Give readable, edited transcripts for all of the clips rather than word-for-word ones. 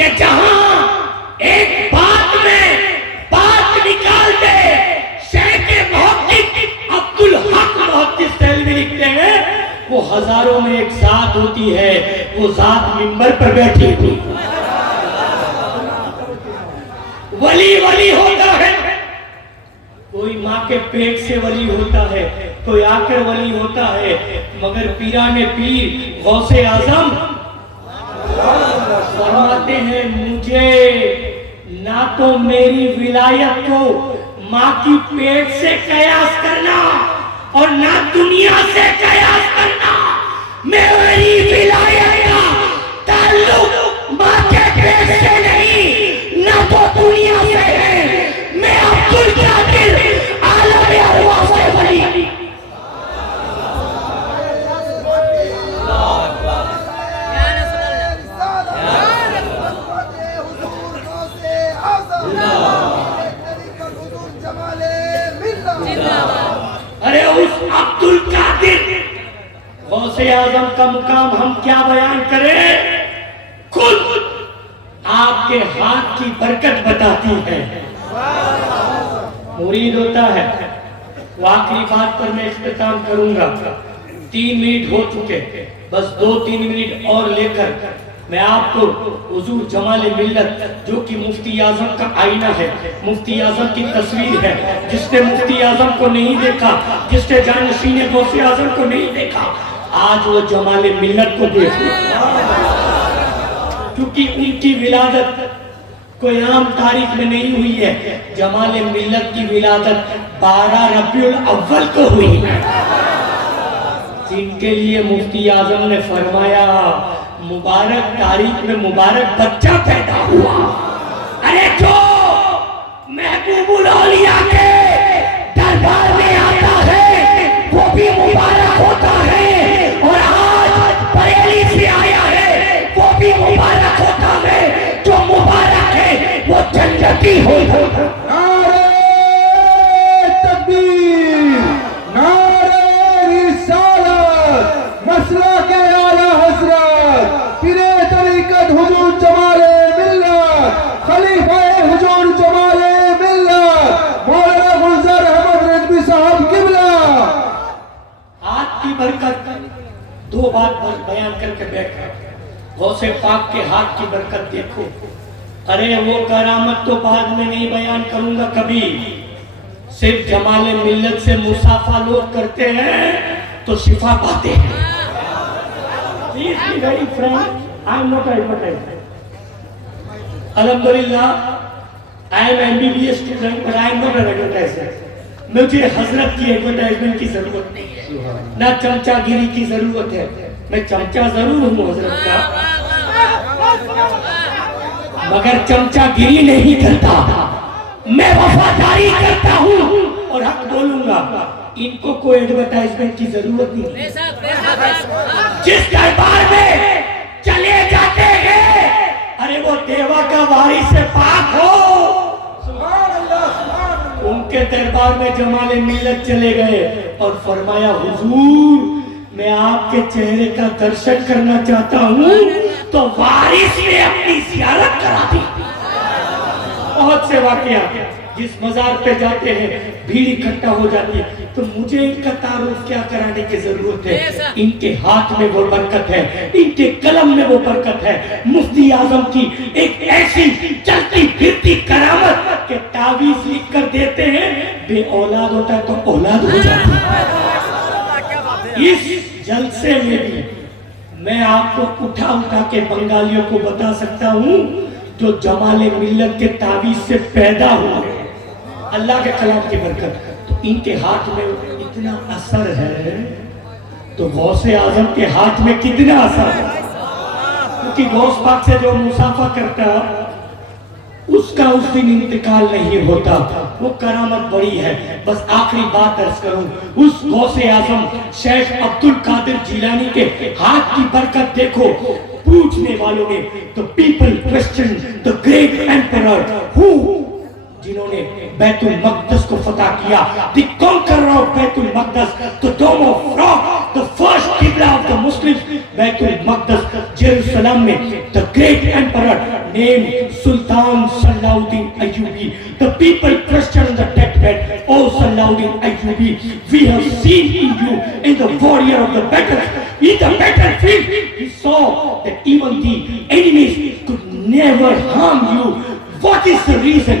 کہ جہاں ایک بات میں بات نکال دے، شیخ محقق عبدالحق محدث دہلوی لکھتے ہیں وہ ہزاروں میں ایک ذات ہوتی ہے، وہ ذات منبر پر بیٹھی ہوئی ولی ولی ہوتا ہے، کوئی ماں کے پیٹ سے ولی ہوتا ہے، کوئی آ کر ولی ہوتا ہے، مگر پیران پیر غوث اعظم فرماتے ہیں مجھے نہ تو میری ولایت کو ماں کی پیٹ سے قیاس کرنا اور نہ دنیا سے قیاس کرنا، میری ولایت کا تعلق ماں کے پیٹ سے نہیں، نہ تو دنیا سے ہے، میں عبدالقادر عالم ارواح سے ولی۔ ارے اس عبدالقادر غوث اعظم کا مقام ہم کیا بیان کریں، خود آپ کے ہاتھ کی برکت بتاتی ہے۔ مرید ہوتا ہے، آخری بات پر میں اختتام کروں گا، 3 منٹ ہو چکے، بس 2-3 منٹ اور لے کر میں آپ کو حضور جمال ملت جو کہ مفتی اعظم کا آئینہ ہے، مفتی اعظم کی تصویر ہے، جس نے مفتی اعظم کو نہیں دیکھا، جس نے جانشین غوث اعظم کو نہیں دیکھا، آج وہ جمال ملت کو دیکھ لے، کیونکہ ان کی ولادت کوئی عام تاریخ میں نہیں ہوئی ہے، جمال ملت کی ولادت 12 ربیع الاول کو ہوئی ہے، جن کے لیے مفتی اعظم نے فرمایا مبارک تاریخ میں مبارک بچہ پیدا ہوا۔ ارے جو محبوب الاولیاء کے دربار میں آتا ہے وہ بھی مبارک ہوتا ہے، اور آج بریلی سے آیا ہے وہ بھی مبارک ہوتا ہے، جو مبارک ہے وہ جنتی ہوتا ہے۔ برکت 2 بات بیان کر کے بیٹھا، غوث پاک کے ہاتھ کی برکت دیکھو، ارے وہ کرامت تو بعد میں نہیں بیان کروں گا کبھی، صرف جمال ملت سے مصافحہ لوگ کرتے ہیں تو شفا پاتے ہیں۔ Please be very frank, I am not advertising. الحمدللہ I am MBBS student but I am not an advertiser۔ مجھے حضرت کی ایڈورٹائزمنٹ کی ضرورت نہیں ہے، نہ چمچہ گیری کی ضرورت ہے، میں چمچہ ضرور ہوں حضرت کا، مگر چمچہ گیری نہیں کرتا، میں وفاداری کرتا ہوں اور حق بولوں گا۔ ان کو کوئی ایڈورٹائزمنٹ کی ضرورت نہیں، جس دربار میں چلے جاتے ہیں ارے وہ دیوا کا وارث پاک ہو، ان کے دربار میں جمال ملت چلے گئے اور فرمایا حضور میں آپ کے چہرے کا درشن کرنا چاہتا ہوں، تو وارث نے اپنی زیارت کرا دی۔ بہت سے واقعات جس مزار پہ جاتے ہیں بھیڑ اکٹھا ہو جاتی ہے، تو مجھے ان کا تعارف کیا کرانے کی ضرورت ہے، ان کے ہاتھ میں وہ برکت ہے، ان کے قلم میں وہ برکت ہے، مفتی اعظم کی ایک ایسی چلتی پھرتی کرامت کہ تعویذ لکھ کر دیتے ہیں، بے اولاد ہوتا ہے تو اولاد ہو جاتی ہے۔ اس جلسے میں بھی میں آپ کو اٹھا کے بنگالیوں کو بتا سکتا ہوں جو جمال ملت کے تعویذ سے پیدا ہوئے، اللہ کے کلام کی برکت، تو ان کے ہاتھ میں اتنا اثر ہے تو غوث اعظم کے ہاتھ میں کتنا اثر ہے، کیونکہ غوث پاک سے جو مصافحہ کرتا اس کا اس دن انتقال نہیں ہوتا، وہ کرامت بڑی ہے۔ بس آخری بات عرض کروں، اس غوث اعظم شیخ عبدالقادر جیلانی کے ہاتھ کی برکت دیکھو، پوچھنے والوں نے the people question the great emperor who جنہوں نے بیت المقدس کو فتح کیا، the conqueror of بیت المقدس، the dome of rock, the first qibla of the Muslims، بیت المقدس جیروسلم میں the great emperor named Sultan Salahuddin Ayyubi. The people questioned the deathbed, "Oh Salahuddin Ayyubi, we have seen in you in the warrior of the battle, in the battlefield. We saw that even the enemies could never harm you. What is the reason?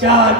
4,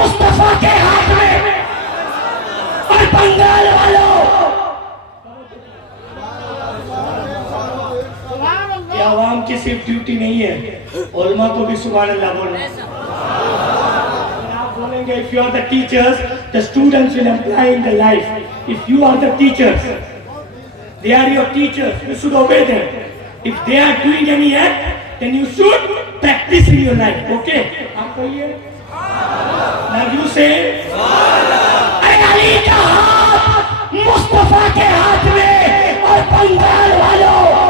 مصطفیٰ کے ہاتھ میں. اور بنگال والوں یہ عوام کی صرف duty نہیں ہے, علماء کو بھی سبحان اللہ بولنا. آپ بولیں گے if you are the teachers, the students will apply in the life. If you are the teachers, they are your teachers, you should obey them. If they are doing any act, then you should practice in your life. Okay? آپ کہیے. Now you say, اے علی کا ہاتھ مصطفیٰ کے ہاتھ میں, اور بنگال والوں